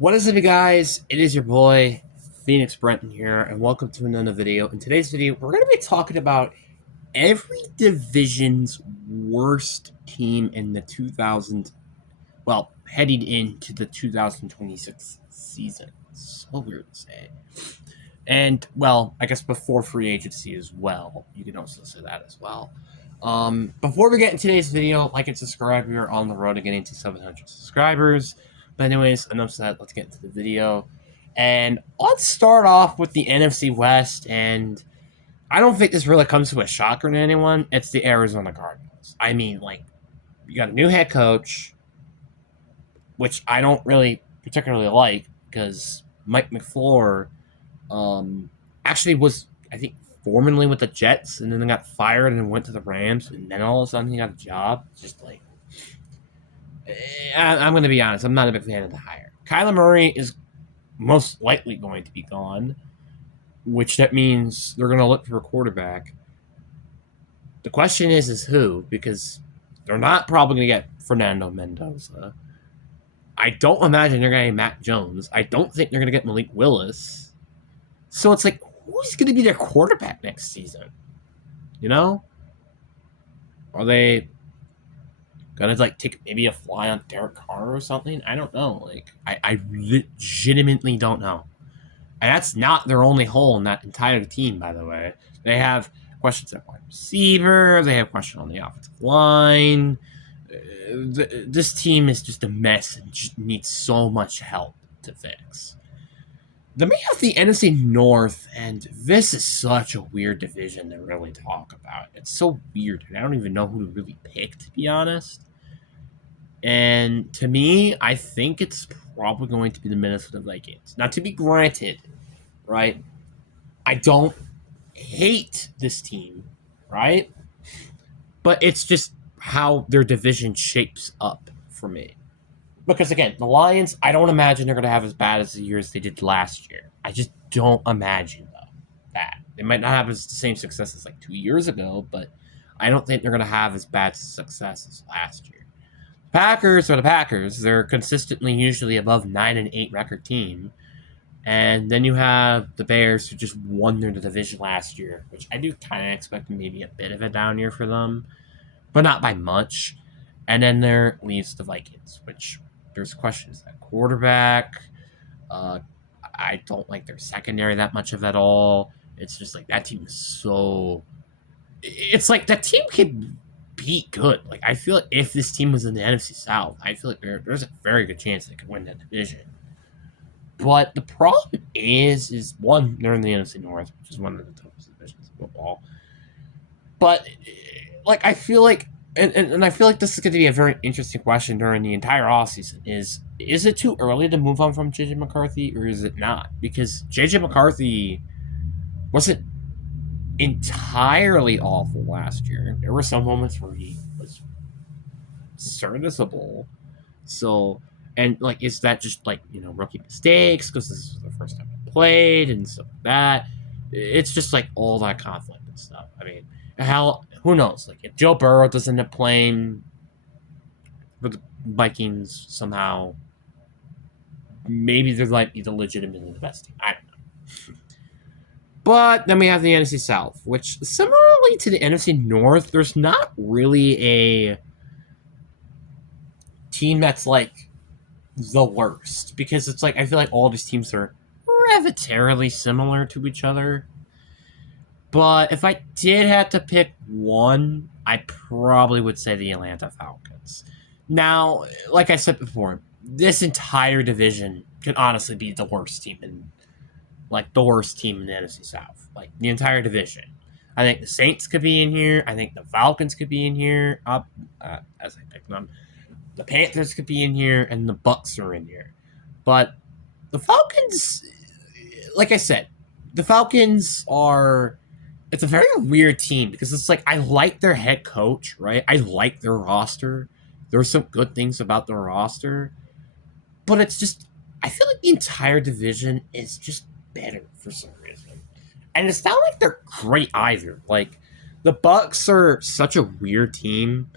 What is up, you guys? It is your boy, Phoenix Brenton here, and welcome to another video. In today's video, we're going to be talking about every division's worst team in the heading into the 2026 season. It's so weird to say. And, I guess before free agency as well. You can also say that as well. Before we get into today's video, like and subscribe. We are on the road to getting to 700 subscribers. But anyways, enough said. Let's get into the video. And let's start off with the NFC West. And I don't think this really comes to a shocker to anyone. It's the Arizona Cardinals. I mean, you got a new head coach, which I don't really particularly like because Mike McClure actually was, I think, formerly with the Jets, and then got fired and went to the Rams, and then all of a sudden he got a job. Just I'm going to be honest, I'm not a big fan of the hire. Kyler Murray is most likely going to be gone, which that means they're going to look for a quarterback. The question is who? Because they're not probably going to get Fernando Mendoza. I don't imagine they're going to get Mac Jones. I don't think they're going to get Malik Willis. So it's like, who's going to be their quarterback next season? You know? Are they going to, take maybe a fly on Derek Carr or something? I don't know. I legitimately don't know. And that's not their only hole in that entire team, by the way. They have questions at wide receiver. They have questions on the offensive line. This team is just a mess and just needs so much help to fix. Then we have the NFC North, and this is such a weird division to really talk about. It's so weird, and I don't even know who to really pick, to be honest. And to me, I think it's probably going to be the Minnesota Vikings. Now, to be granted, right, I don't hate this team, right? But it's just how their division shapes up for me. Because, again, the Lions, I don't imagine they're going to have as bad as the years they did last year. I just don't imagine, though, that. They might not have the same success as, 2 years ago, but I don't think they're going to have as bad success as last year. Packers are the Packers. They're consistently usually above 9-8 record team. And then you have the Bears, who just won their division last year, which I do kind of expect maybe a bit of a down year for them, but not by much. And then there leaves the Vikings, which there's questions at quarterback. I don't like their secondary that much of at all. It's just that team is so. It's that team can be good. I feel like if this team was in the NFC South, I feel like there's a very good chance they could win that division. But the problem is one, they're in the NFC North, which is one of the toughest divisions in football. But I feel like. And I feel like this is going to be a very interesting question during the entire offseason. Is it too early to move on from J.J. McCarthy, or is it not? Because J.J. McCarthy wasn't entirely awful last year. There were some moments where he was serviceable. So, and is that just rookie mistakes because this is the first time he played and stuff like that? It's just all that conflict and stuff. I mean, who knows? If Joe Burrow doesn't end up playing for the Vikings somehow, maybe they might be legitimately the best team. I don't know. But then we have the NFC South, which, similarly to the NFC North, there's not really a team that's the worst. Because it's I feel like all these teams are relatively similar to each other. But if I did have to pick one, I probably would say the Atlanta Falcons. Now, like I said before, this entire division could honestly be the worst team in the worst team in the NFC South. The entire division. I think the Saints could be in here. I think the Falcons could be in here. As I pick them, the Panthers could be in here, and the Bucks are in here. But the Falcons, like I said, the Falcons are. It's a very weird team because it's I like their head coach, right? I like their roster. There's some good things about their roster. But it's just, I feel like the entire division is just better for some reason. And it's not they're great either. The Bucks are such a weird team.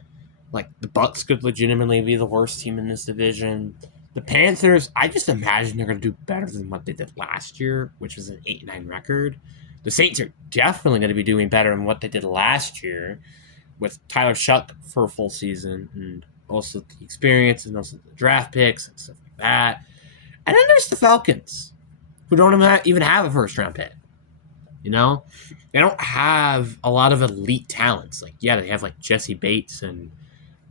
The Bucks could legitimately be the worst team in this division. The Panthers, I just imagine they're going to do better than what they did last year, which was an 8-9 record. The Saints are definitely going to be doing better than what they did last year with Tyler Shuck for a full season and also the experience and also the draft picks and stuff like that. And then there's the Falcons, who don't even have a first round pick. You know, they don't have a lot of elite talents. Like, yeah, they have like Jesse Bates and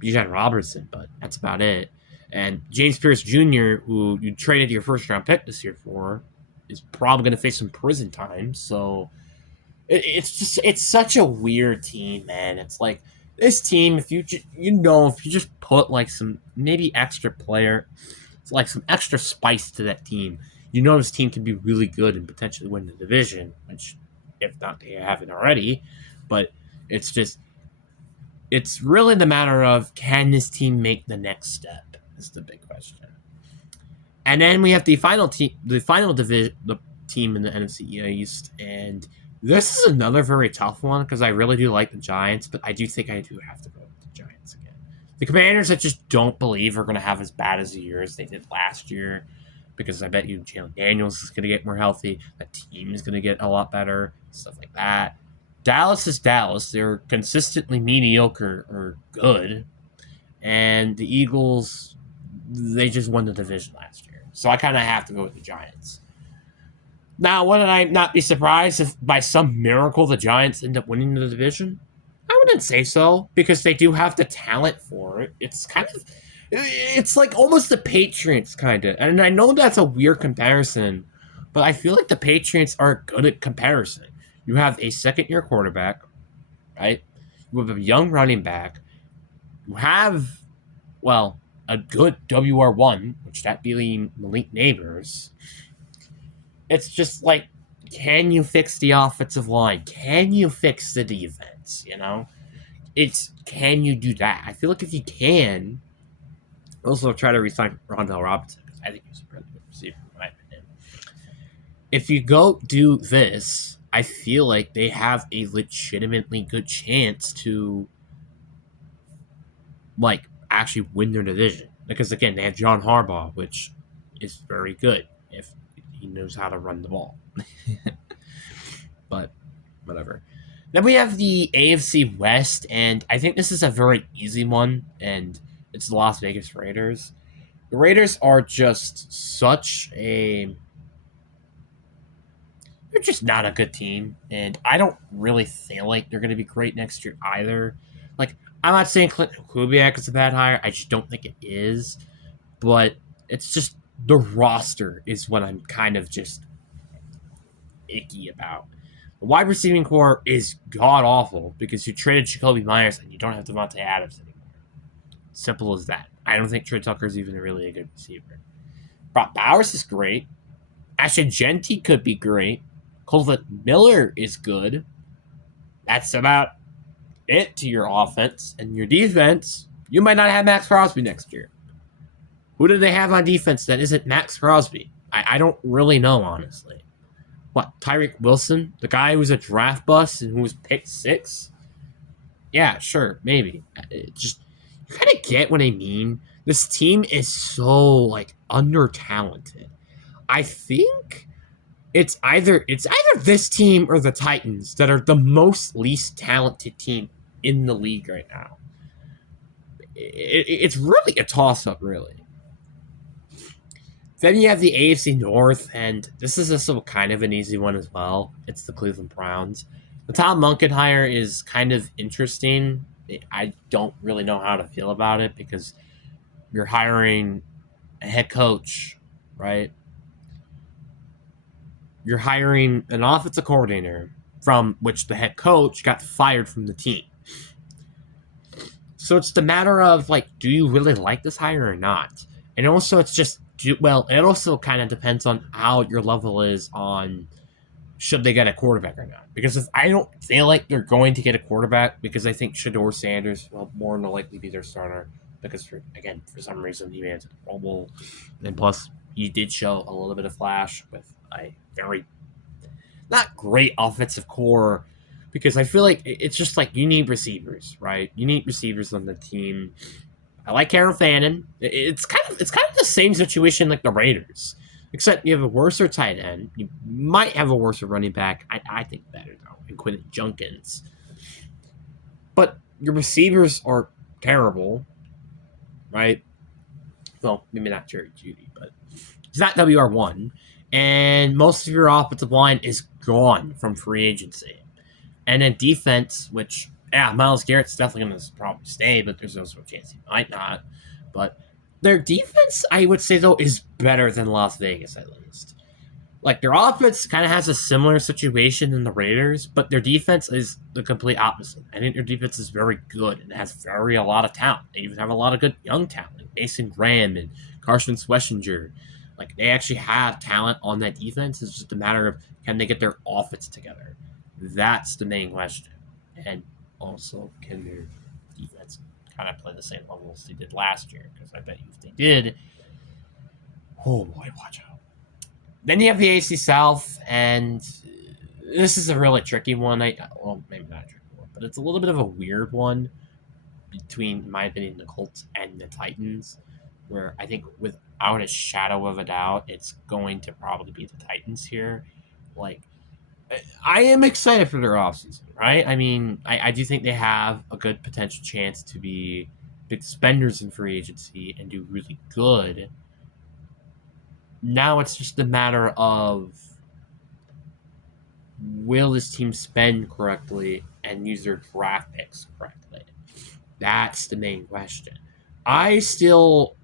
Bijan Robertson, but that's about it. And James Pierce Jr., who you traded your first round pick this year for, is probably going to face some prison time. So it's such a weird team, man. It's like this team, if you if you just put like some maybe extra player, it's like some extra spice to that team, this team can be really good and potentially win the division, which if not they haven't already. But it's really the matter of, can this team make the next step is the big question. And then we have the final team, the team in the NFC East, and this is another very tough one because I really do like the Giants, but I do think I do have to go with the Giants again. The Commanders, I just don't believe are going to have as bad as a year as they did last year, because I bet you Jalen Daniels is going to get more healthy. That team is going to get a lot better, stuff like that. Dallas is Dallas. They're consistently mediocre or good. And the Eagles, they just won the division last year. So I kind of have to go with the Giants. Now, would I not be surprised if by some miracle the Giants end up winning the division? I wouldn't say so, because they do have the talent for it. It's like almost the Patriots, kind of. And I know that's a weird comparison, but I feel like the Patriots are good at comparison. You have a second-year quarterback, right? You have a young running back. You have, well, a good WR1, which that being Malik Neighbors. It's just like, can you fix the offensive line? Can you fix the defense? Can you do that? I feel like if you can, also try to resign Rondell Robinson, because I think he's a really good receiver, in my opinion. If you go do this, I feel like they have a legitimately good chance to, like, actually win their division. Because, again, they have John Harbaugh, which is very good if he knows how to run the ball. But, whatever. Then we have the AFC West, and I think this is a very easy one, and it's the Las Vegas Raiders. The Raiders are just they're just not a good team, and I don't really feel like they're going to be great next year either. Like, I'm not saying Clinton Kubiak is a bad hire. I just don't think it is. But it's just the roster is what I'm kind of just icky about. The wide receiving core is god-awful because you traded Jacoby Myers and you don't have Devontae Adams anymore. Simple as that. I don't think Trey Tucker is even really a good receiver. Brock Bowers is great. Ashton Jeanty could be great. Colvin Miller is good. That's about it to your offense. And your defense, you might not have Max Crosby next year. Who do they have on defense that isn't Max Crosby? I don't really know, honestly. What, Tyreek Wilson? The guy who's a draft bust and who was picked 6? Yeah, sure, maybe. You kind of get what I mean. This team is so, like, under-talented. I think it's either this team or the Titans that are the most least talented team in the league right now. It's really a toss-up, really. Then you have the AFC North, and this is also kind of an easy one as well. It's the Cleveland Browns. The Tom Monken hire is kind of interesting. I don't really know how to feel about it because you're hiring a head coach, right? You're hiring an offensive coordinator from which the head coach got fired from the team. So it's the matter of, like, do you really like this hire or not? And also it's just, it also kind of depends on how your level is on should they get a quarterback or not. Because if I don't feel like they're going to get a quarterback, because I think Shedeur Sanders will more than likely be their starter, because for some reason he made it to the Pro Bowl, and plus he did show a little bit of flash with a very not great offensive core, because I feel like it's just like you need receivers, right? You need receivers on the team. I like Carol Fannin. It's kind of the same situation like the Raiders, except you have a worser tight end. You might have a worser running back. I think better though, and Quentin Junkins. But your receivers are terrible, right? Well, maybe not Jerry Jeudy, but he's not WR1, and most of your offensive line is gone from free agency. And then defense, which, yeah, Myles Garrett's definitely going to probably stay, but there's also a chance he might not. But their defense, I would say, though, is better than Las Vegas, at least. Like, their offense kind of has a similar situation than the Raiders, but their defense is the complete opposite. I think their defense is very good and has a lot of talent. They even have a lot of good young talent, like Mason Graham and Carson Schlesinger. Like, they actually have talent on that defense. It's just a matter of, can they get their offense together? That's the main question. And also, can their defense kind of play the same level as they did last year? Because I bet you if they did, oh boy, watch out. Then you have the AC South, and this is a really tricky one. Well, maybe not a tricky one, but it's a little bit of a weird one between, in my opinion, the Colts and the Titans, where I think without a shadow of a doubt, it's going to probably be the Titans here. Like, I am excited for their offseason, right? I mean, I do think they have a good potential chance to be big spenders in free agency and do really good. Now it's just a matter of, will this team spend correctly and use their draft picks correctly? That's the main question. I still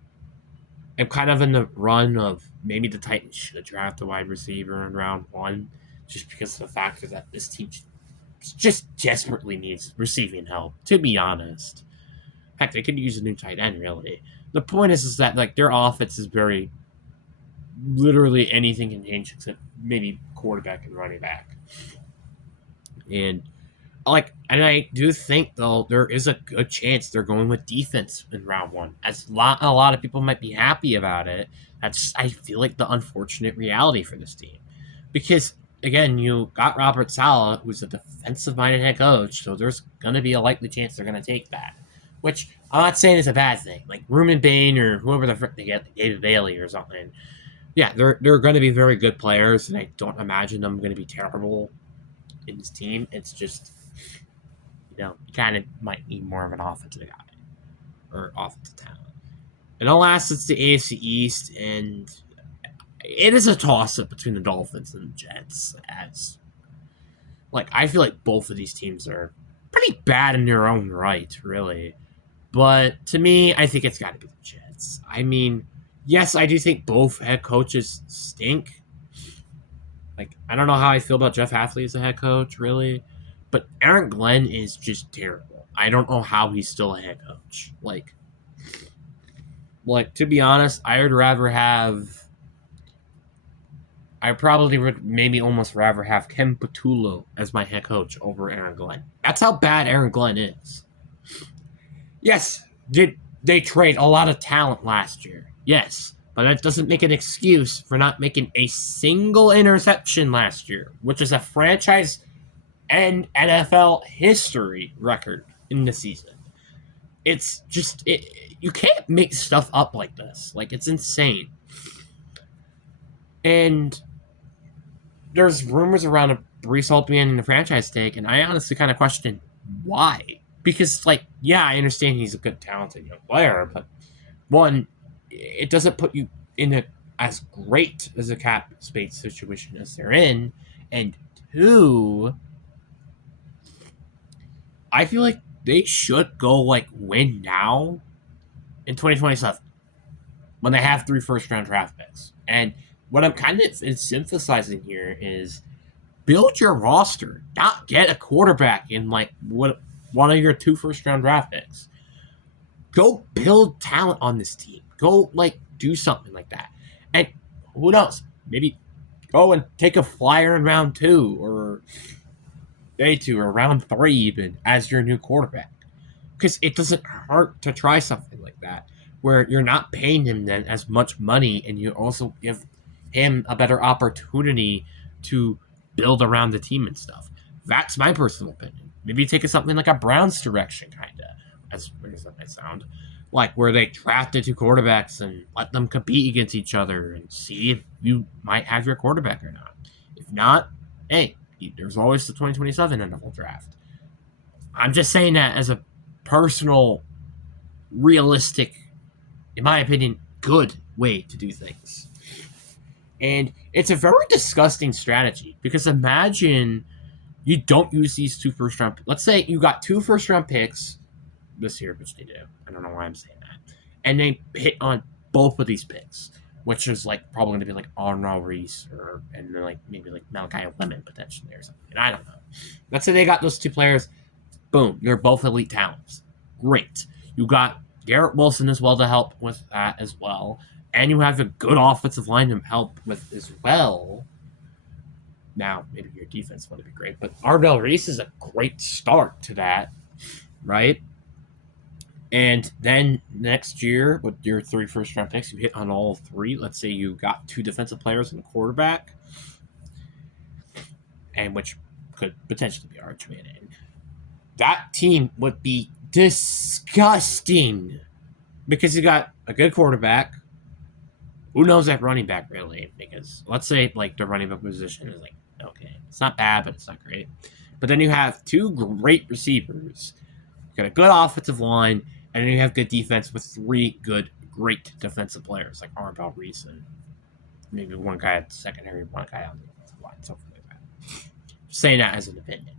am kind of in the run of maybe the Titans should draft a wide receiver in round 1, just because of the factor that this team just desperately needs receiving help, to be honest. Heck, they could use a new tight end, really. The point is that, like, their offense is very, literally anything can change except maybe quarterback and running back. And I do think, though, there is a good chance they're going with defense in round 1. As a lot of people might be happy about it, that's, I feel like, the unfortunate reality for this team. Because, again, you got Robert Saleh, who's a defensive-minded head coach, so there's going to be a likely chance they're going to take that. Which, I'm not saying is a bad thing. Like, Ruben Bain or whoever the frick they get, like David Bailey or something. Yeah, they're going to be very good players, and I don't imagine them going to be terrible in this team. It's just, you kind of might need more of an offensive guy or offensive talent. And last, it's the AFC East, and it is a toss-up between the Dolphins and the Jets. As, like, I feel like both of these teams are pretty bad in their own right, really. But to me, I think it's got to be the Jets. I mean, yes, I do think both head coaches stink. Like, I don't know how I feel about Jeff Hafley as a head coach, really. But Aaron Glenn is just terrible. I don't know how he's still a head coach. Like, to be honest, I probably would maybe almost rather have Ken Patullo as my head coach over Aaron Glenn. That's how bad Aaron Glenn is. Yes, did they trade a lot of talent last year? Yes, but that doesn't make an excuse for not making a single interception last year, which is a franchise and NFL history record in the season. It's just, you can't make stuff up like this. Like, it's insane. And there's rumors around a Breece Hall being in the franchise tag, and I honestly kind of question why. Because, like, yeah, I understand he's a good, talented young player, but one, it doesn't put you in it as great as a cap space situation as they're in, and two, I feel like they should go, like, win now in 2027 when they have 3 first-round draft picks. And what I'm kind of emphasizing here is build your roster, not get a quarterback in, like, one of your 2 first-round draft picks. Go build talent on this team. Go, like, do something like that. And who knows? Maybe go and take a flyer in round 2 or day 2 or round 3 even as your new quarterback. Because it doesn't hurt to try something like that where you're not paying him then as much money and you also give him a better opportunity to build around the team and stuff. That's my personal opinion. Maybe take something like a Browns direction, kind of, as weird as that might sound. like where they drafted 2 quarterbacks and let them compete against each other and see if you might have your quarterback or not. If not, hey, there's always the 2027 NFL draft. I'm just saying that as a personal, realistic, in my opinion, good way to do things. And it's a very disgusting strategy because imagine you don't use these 2 first round. Let's say you got 2 first round picks this year, which they do. I don't know why I'm saying that. And they hit on both of these picks, which is like probably going to be like Arnell Reese and then like maybe like Malachi Lemon potentially or something. I don't know. Let's say they got those 2 players. Boom, you're both elite talents. Great. You got Garrett Wilson as well to help with that as well. And you have a good offensive line to help with as well. Now, maybe your defense wouldn't be great, but Arnell Reese is a great start to that, right? And then next year, with your 3 first round picks, you hit on all 3. Let's say you got 2 defensive players and a quarterback, and which could potentially be Arch Manning. That team would be disgusting because you got a good quarterback. Who knows that running back really? Because let's say like the running back position is like okay, it's not bad, but it's not great. But then you have 2 great receivers. You got a good offensive line, and then you have good defense with 3 great defensive players like Arnell Reese and maybe one guy at the secondary, one guy on the offensive line, something like that. Just saying that as an opinion.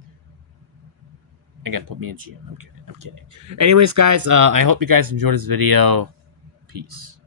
Again, put me in GM. I'm kidding. Anyways, guys, I hope you guys enjoyed this video. Peace.